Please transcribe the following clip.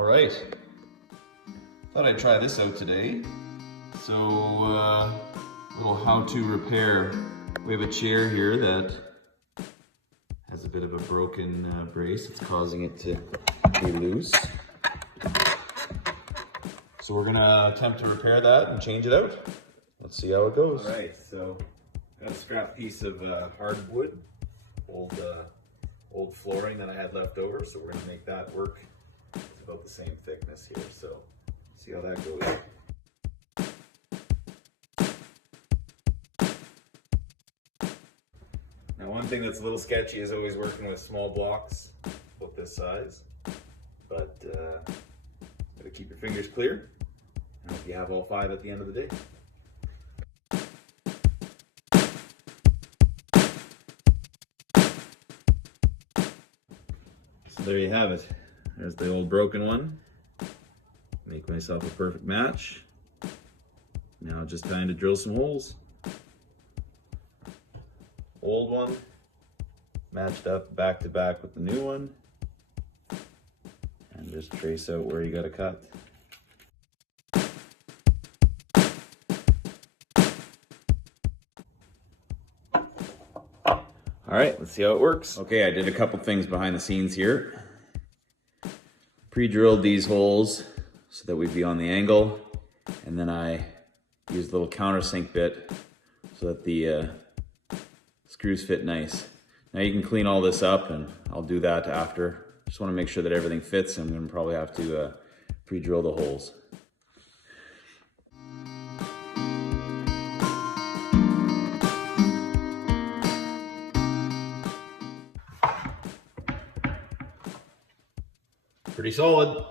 All right, thought I'd try this out today. So, little how-to repair. We have a chair here that has a bit of a broken brace. It's causing it to be loose. So we're gonna attempt to repair that and change it out. Let's see how it goes. All right, so got a scrap piece of hardwood, old flooring that I had left over. So we're gonna make that work. It's about the same thickness here. So see how that goes. Now, one thing that's a little sketchy is always working with small blocks about this size, but gotta keep your fingers clear. I hope you have all 5 at the end of the day. So there you have it. There's the old broken one. Make myself a perfect match. Now just time to drill some holes. Old one matched up back to back with the new one, and just trace out where you got to cut. All right, let's see how it works. Okay, I did a couple things behind the scenes here. Pre-drilled these holes so that we'd be on the angle, and then I used a little countersink bit so that the screws fit nice. Now you can clean all this up, and I'll do that after. Just want to make sure that everything fits. I'm going to probably have to pre-drill the holes. Pretty solid.